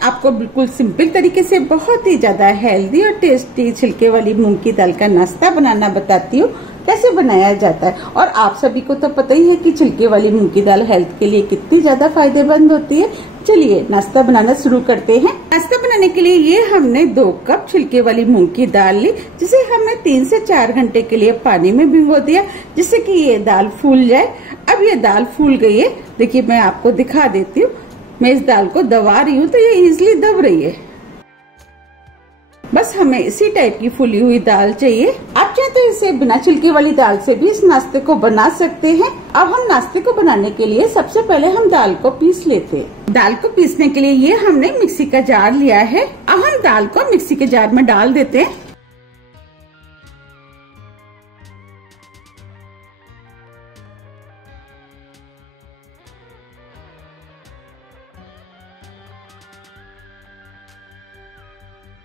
आपको बिल्कुल सिंपल तरीके से बहुत ही ज्यादा हेल्दी और टेस्टी छिलके वाली मूंग की दाल का नाश्ता बनाना बताती हूँ कैसे बनाया जाता है। और आप सभी को तो पता ही है कि छिलके वाली मूंग की दाल हेल्थ के लिए कितनी ज्यादा फायदेमंद होती है। चलिए नाश्ता बनाना शुरू करते हैं। नाश्ता बनाने के लिए ये हमने 2 कप छिलके वाली मूंग की दाल ली, जिसे हमने 3 से 4 घंटे के लिए पानी में भिगो दिया, जिससे कि ये दाल फूल जाए। अब ये दाल फूल गई है, देखिए मैं आपको दिखा देती हूँ। मैं इस दाल को दबा रही हूँ तो ये इजिली दब रही है। बस हमें इसी टाइप की फूली हुई दाल चाहिए। आप चाहे तो इसे बिना छिलके वाली दाल से भी इस नाश्ते को बना सकते हैं। अब हम नाश्ते को बनाने के लिए सबसे पहले हम दाल को पीस लेते हैं। दाल को पीसने के लिए ये हमने मिक्सी का जार लिया है। अब हम दाल को मिक्सी के जार में डाल देते हैं।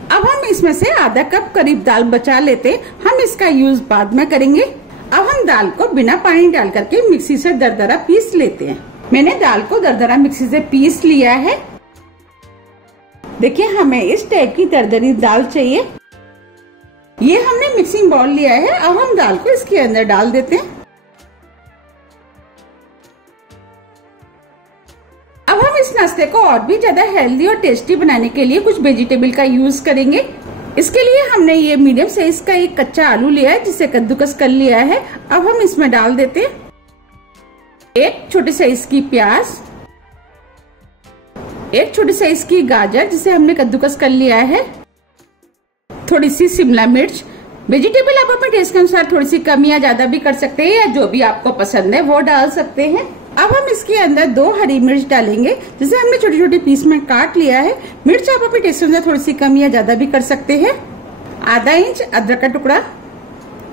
अब हम इसमें से आधा कप करीब दाल बचा लेते हैं, हम इसका यूज बाद में करेंगे। अब हम दाल को बिना पानी डाल करके मिक्सी से दरदरा पीस लेते हैं। मैंने दाल को दरदरा मिक्सी से पीस लिया है। देखिए हमें इस टाइप की दरदरी दाल चाहिए। ये हमने मिक्सिंग बाउल लिया है। अब हम दाल को इसके अंदर डाल देते हैं। अब हम इस नाश्ते को और भी ज्यादा हेल्दी और टेस्टी बनाने के लिए कुछ वेजिटेबल का यूज करेंगे। इसके लिए हमने ये मीडियम साइज का एक कच्चा आलू लिया है, जिसे कद्दूकस कर लिया है। अब हम इसमें डाल देते हैं। एक छोटे साइज की प्याज, एक छोटी साइज की गाजर जिसे हमने कद्दूकस कर लिया है, थोड़ी सी शिमला मिर्च। वेजिटेबल आप अपने टेस्ट के अनुसार थोड़ी सी कम या ज्यादा भी कर सकते हैं, या जो भी आपको पसंद है वो डाल सकते हैं। अब हम इसके अंदर 2 हरी मिर्च डालेंगे, जिसे हमने छोटे छोटे पीस में काट लिया है। मिर्च आप अपने टेस्ट से थोड़ी सी कम या ज्यादा भी कर सकते हैं। आधा इंच अदरक का टुकड़ा,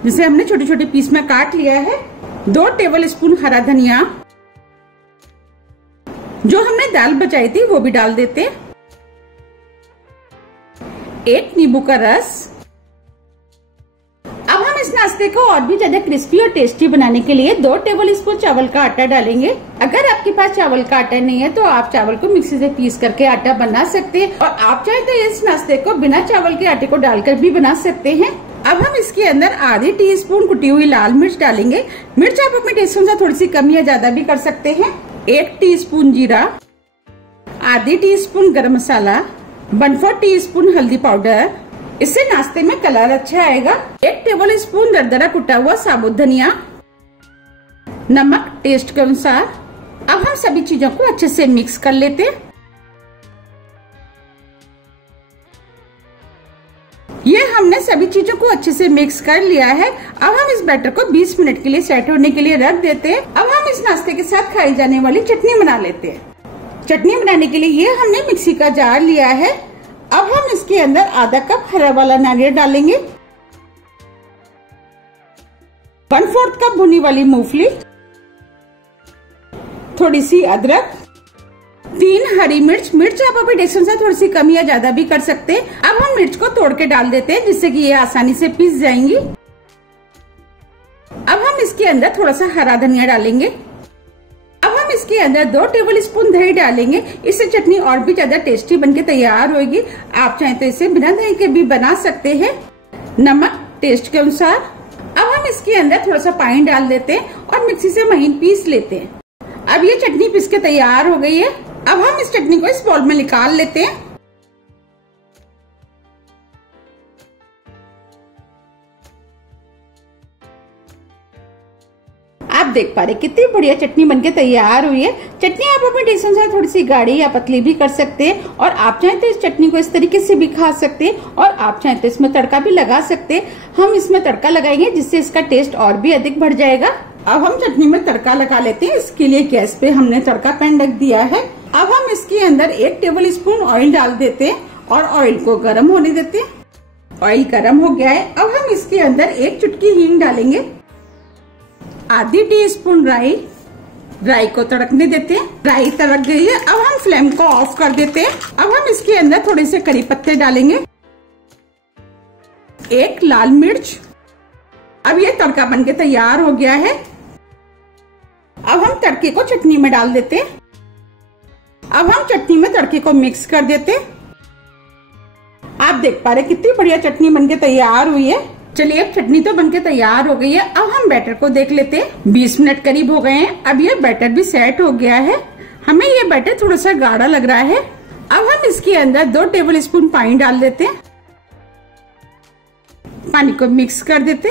जिसे हमने छोटे छोटे पीस में काट लिया है। 2 टेबल स्पून हरा धनिया, जो हमने दाल बचाई थी वो भी डाल देते हैं। 1 नींबू का रस। अब हम इस नाश्ते को और भी ज्यादा क्रिस्पी और टेस्टी बनाने के लिए 2 टेबल स्पून चावल का आटा डालेंगे। अगर आपके पास चावल का आटा नहीं है तो आप चावल को मिक्सी से पीस करके आटा बना सकते हैं, और आप चाहे तो इस नाश्ते को बिना चावल के आटे को डालकर भी बना सकते हैं। अब हम इसके अंदर आधी टीस्पून कुटी हुई लाल मिर्च डालेंगे। मिर्च आप अपने टेस्ट से थोड़ी सी कम या ज्यादा भी कर सकते हैं। 1 टीस्पून जीरा, आधी टीस्पून गरम मसाला, 1/4 टीस्पून हल्दी पाउडर, इससे नाश्ते में कलर अच्छा आएगा। 1 टेबल स्पून दरदरा कुटा हुआ साबुत धनिया, नमक टेस्ट के अनुसार। अब हम सभी चीजों को अच्छे से मिक्स कर लेते हैं। ये हमने सभी चीजों को अच्छे से मिक्स कर लिया है। अब हम इस बैटर को 20 मिनट के लिए सेट होने के लिए रख देते हैं। अब हम इस नाश्ते के साथ खाई जाने वाली चटनी बना लेते हैं। चटनी बनाने के लिए ये हमने मिक्सी का जार लिया है। अब हम इसके अंदर आधा कप हरा वाला नारियल डालेंगे, 1/4 कप भुनी वाली मूंगफली, थोड़ी सी अदरक, 3 हरी मिर्च। मिर्च आप अपने टेस्ट से थोड़ी सी कम या ज्यादा भी कर सकते हैं। अब हम मिर्च को तोड़ के डाल देते हैं, जिससे कि ये आसानी से पीस जाएंगी। अब हम इसके अंदर थोड़ा सा हरा धनिया डालेंगे। अब हम इसके अंदर 2 टेबल स्पून दही डालेंगे, इससे चटनी और भी ज्यादा टेस्टी बनके तैयार होगी। आप चाहें तो इसे बिना दही के भी बना सकते हैं। नमक टेस्ट के अनुसार। अब हम इसके अंदर थोड़ा सा पानी डाल देते हैं और मिक्सी से महीन पीस लेते हैं। अब ये चटनी पीस के तैयार हो गई है। अब हम इस चटनी को इस बाउल में निकाल लेते हैं। आप देख पा रहे कितनी बढ़िया चटनी बनके तैयार हुई है। चटनी आप अपने टेस्ट से थोड़ी सी गाढ़ी या पतली भी कर सकते हैं, और आप चाहें तो इस चटनी को इस तरीके से भी खा सकते हैं, और आप चाहें तो इसमें तड़का भी लगा सकते हैं। हम इसमें तड़का लगाएंगे, जिससे इसका टेस्ट और भी अधिक बढ़ जाएगा। अब हम चटनी में तड़का लगा लेते हैं। इसके लिए गैस पे हमने तड़का पैन रख दिया है। अब हम इसके अंदर 1 टेबल स्पून ऑयल डाल देते हैं और ऑयल को गर्म होने देते हैं। ऑयल गर्म हो गया है। अब हम इसके अंदर 1 चुटकी हींग डालेंगे, आधी टीस्पून राई को तड़कने देते हैं। राई तड़क गई है। अब हम फ्लेम को ऑफ कर देते हैं। अब हम इसके अंदर थोड़े से करी पत्ते डालेंगे, 1 लाल मिर्च। अब ये तड़का बनके तैयार हो गया है। अब हम तड़के को चटनी में डाल देते हैं। अब हम चटनी में तड़के को मिक्स कर देते। आप देख पा रहे कितनी बढ़िया चटनी बनके तैयार हुई है। चलिए अब चटनी तो बनके तैयार हो गई है। अब हम बैटर को देख लेते हैं। 20 मिनट करीब हो गए हैं। अब ये बैटर भी सेट हो गया है। हमें ये बैटर थोड़ा सा गाढ़ा लग रहा है। अब हम इसके अंदर 2 टेबल स्पून पानी डाल देते हैं। पानी को मिक्स कर देते।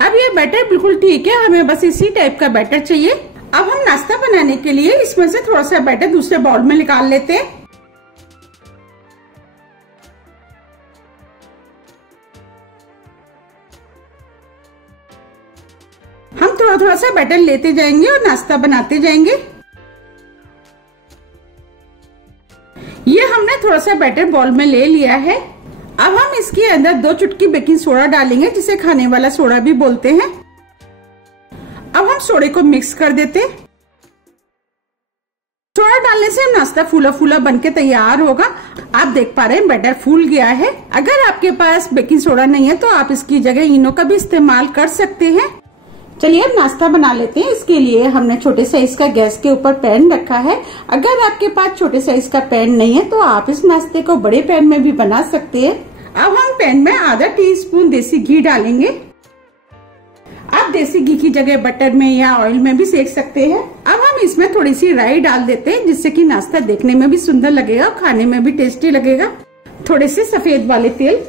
अब ये बैटर बिल्कुल ठीक है, हमें बस इसी टाइप का बैटर चाहिए। अब हम नाश्ता बनाने के लिए इसमें से थोड़ा सा बैटर दूसरे बाउल में निकाल लेते हैं। हम थोड़ा थोड़ा सा बैटर लेते जाएंगे और नाश्ता बनाते जाएंगे। ये हमने थोड़ा सा बैटर बाउल में ले लिया है। अब हम इसके अंदर 2 चुटकी बेकिंग सोडा डालेंगे, जिसे खाने वाला सोडा भी बोलते हैं। अब हम सोडे को मिक्स कर देते। सोडा डालने से नाश्ता फूला फूला बनके तैयार होगा। आप देख पा रहे हैं बैटर फूल गया है। अगर आपके पास बेकिंग सोडा नहीं है तो आप इसकी जगह इनो का भी इस्तेमाल कर सकते हैं। चलिए अब नाश्ता बना लेते हैं। इसके लिए हमने छोटे साइज का गैस के ऊपर पैन रखा है। अगर आपके पास छोटे साइज का पैन नहीं है तो आप इस नाश्ते को बड़े पैन में भी बना सकते हैं। अब हम पैन में आधा टीस्पून देसी घी डालेंगे। आप देसी घी की जगह बटर में या ऑयल में भी सेक सकते हैं। अब हम इसमें थोड़ी सी राई डाल देते हैं, जिससे कि नाश्ता देखने में भी सुंदर लगेगा और खाने में भी टेस्टी लगेगा। थोड़े से सफेद वाले तेल।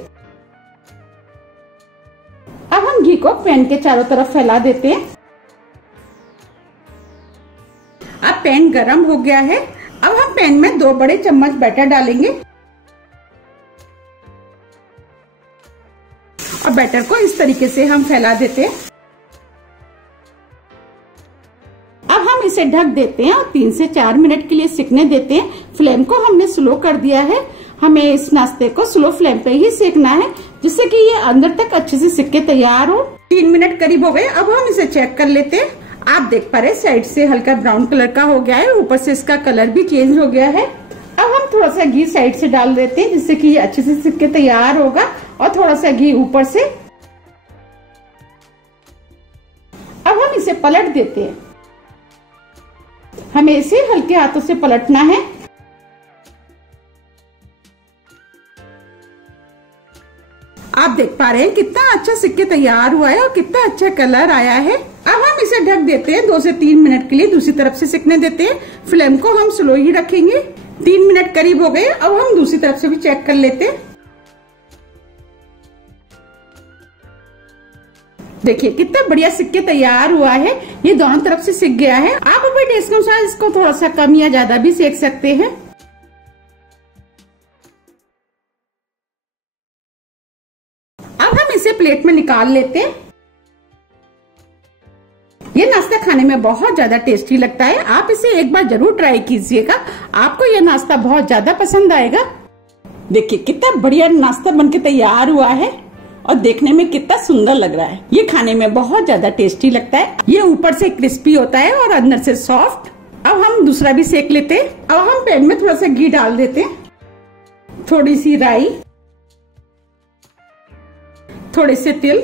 अब हम घी को पैन के चारों तरफ फैला देते हैं। अब पैन गरम हो गया है। अब हम पैन में 2 बड़े चम्मच बैटर डालेंगे और बैटर को इस तरीके से हम फैला देते हैं। अब हम इसे ढक देते हैं और 3 से 4 मिनट के लिए सिकने देते हैं। फ्लेम को हमने स्लो कर दिया है। हमें इस नाश्ते को स्लो फ्लेम पे ही सेकना है, जिससे कि ये अंदर तक अच्छे से सिक के तैयार हो। 3 मिनट करीब हो गए। अब हम इसे चेक कर लेते हैं। आप देख पा रहे साइड से हल्का ब्राउन कलर का हो गया है, ऊपर से इसका कलर भी चेंज हो गया है। अब हम थोड़ा सा घी साइड से डाल देते हैं, जिससे कि ये अच्छे से सिक के तैयार होगा, और थोड़ा सा घी ऊपर से। अब हम इसे पलट देते हैं। हमें इसे हल्के हाथों से पलटना है। आप देख पा रहे हैं कितना अच्छा सिक्के तैयार हुआ है और कितना अच्छा कलर आया है। अब हम इसे ढक देते हैं। 2 से 3 मिनट के लिए दूसरी तरफ से सिकने देते हैं। फ्लेम को हम स्लो ही रखेंगे। 3 मिनट करीब हो गए। अब हम दूसरी तरफ से भी चेक कर लेते हैं। देखिए कितना बढ़िया सिक्के तैयार हुआ है। ये दोनों तरफ से सिक गया है। आप अपने टेस्ट के अनुसार इसको थोड़ा सा कम या ज्यादा भी सेक सकते हैं। अब हम इसे प्लेट में निकाल लेते हैं। ये नाश्ता खाने में बहुत ज्यादा टेस्टी लगता है। आप इसे एक बार जरूर ट्राई कीजिएगा। आपको ये नाश्ता बहुत ज्यादा पसंद आएगा। देखिए कितना बढ़िया नाश्ता बनके तैयार हुआ है और देखने में कितना सुंदर लग रहा है। ये खाने में बहुत ज्यादा टेस्टी लगता है। ये ऊपर से क्रिस्पी होता है और अंदर से सॉफ्ट। अब हम दूसरा भी सेक लेते हैं। अब हम पैन में थोड़ा सा घी डाल देते हैं, थोड़ी सी राई, थोड़े से तिल।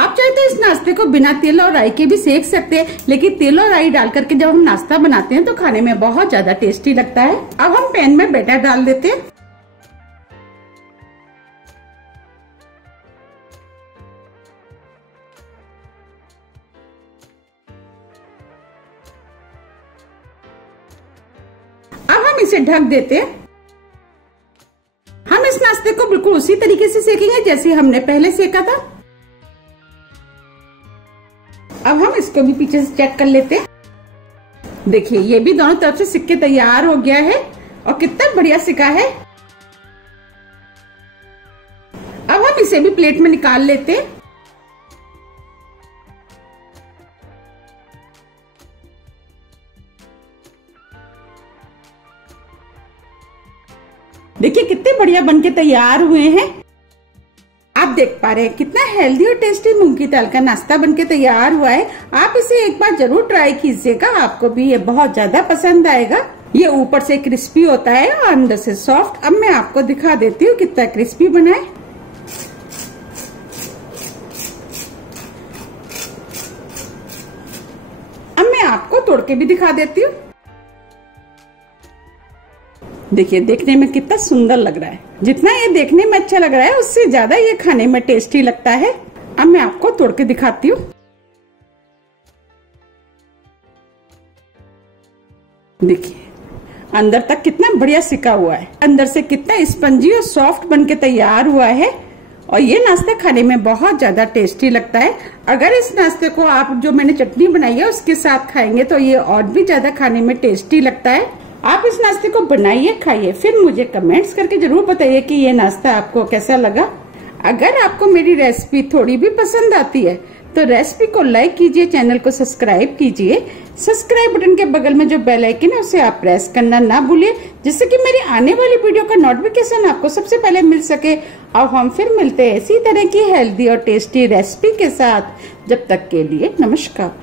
आप चाहे तो इस नाश्ते को बिना तिल और राई के भी सेक सकते हैं, लेकिन तिल और राई डाल करके जब हम नाश्ता बनाते हैं तो खाने में बहुत ज्यादा टेस्टी लगता है। अब हम पैन में बैटर डाल देते हैं। अब हम इसे ढक देते हैं। हम इस नाश्ते को बिल्कुल उसी तरीके से सेकेंगे जैसे हमने पहले सेका था। अब हम इसको भी पीछे से चेक कर लेते हैं। देखिए ये भी दोनों तरफ से सिक के तैयार हो गया है और कितना बढ़िया सिका है। अब हम इसे भी प्लेट में निकाल लेते हैं। देखिए कितने बढ़िया बनके तैयार हुए हैं। आप देख पा रहे हैं कितना हेल्दी और टेस्टी मूंग की दाल का नाश्ता बनके तैयार हुआ है। आप इसे एक बार जरूर ट्राई कीजिएगा, आपको भी ये बहुत ज्यादा पसंद आएगा। ये ऊपर से क्रिस्पी होता है और अंदर से सॉफ्ट। अब मैं आपको दिखा देती हूँ कितना क्रिस्पी बना है। के भी दिखा देती हूँ। देखिए देखने में कितना सुंदर लग रहा है। जितना ये देखने में अच्छा लग रहा है उससे ज्यादा ये खाने में टेस्टी लगता है। अब मैं आपको तोड़ के दिखाती हूँ। देखिए अंदर तक कितना बढ़िया सिका हुआ है, अंदर से कितना स्पंजी और सॉफ्ट बनके तैयार हुआ है। और ये नाश्ता खाने में बहुत ज्यादा टेस्टी लगता है। अगर इस नाश्ते को आप जो मैंने चटनी बनाई है उसके साथ खाएंगे तो ये और भी ज्यादा खाने में टेस्टी लगता है। आप इस नाश्ते को बनाइए, खाइए, फिर मुझे कमेंट्स करके जरूर बताइए कि ये नाश्ता आपको कैसा लगा। अगर आपको मेरी रेसिपी थोड़ी भी पसंद आती है तो रेसिपी को लाइक कीजिए, चैनल को सब्सक्राइब कीजिए। सब्सक्राइब बटन के बगल में जो बेल आइकन है उसे आप प्रेस करना ना भूलिए, जिससे कि मेरी आने वाली वीडियो का नोटिफिकेशन आपको सबसे पहले मिल सके। अब हम फिर मिलते हैं इसी तरह की हेल्दी और टेस्टी रेसिपी के साथ। जब तक के लिए नमस्कार।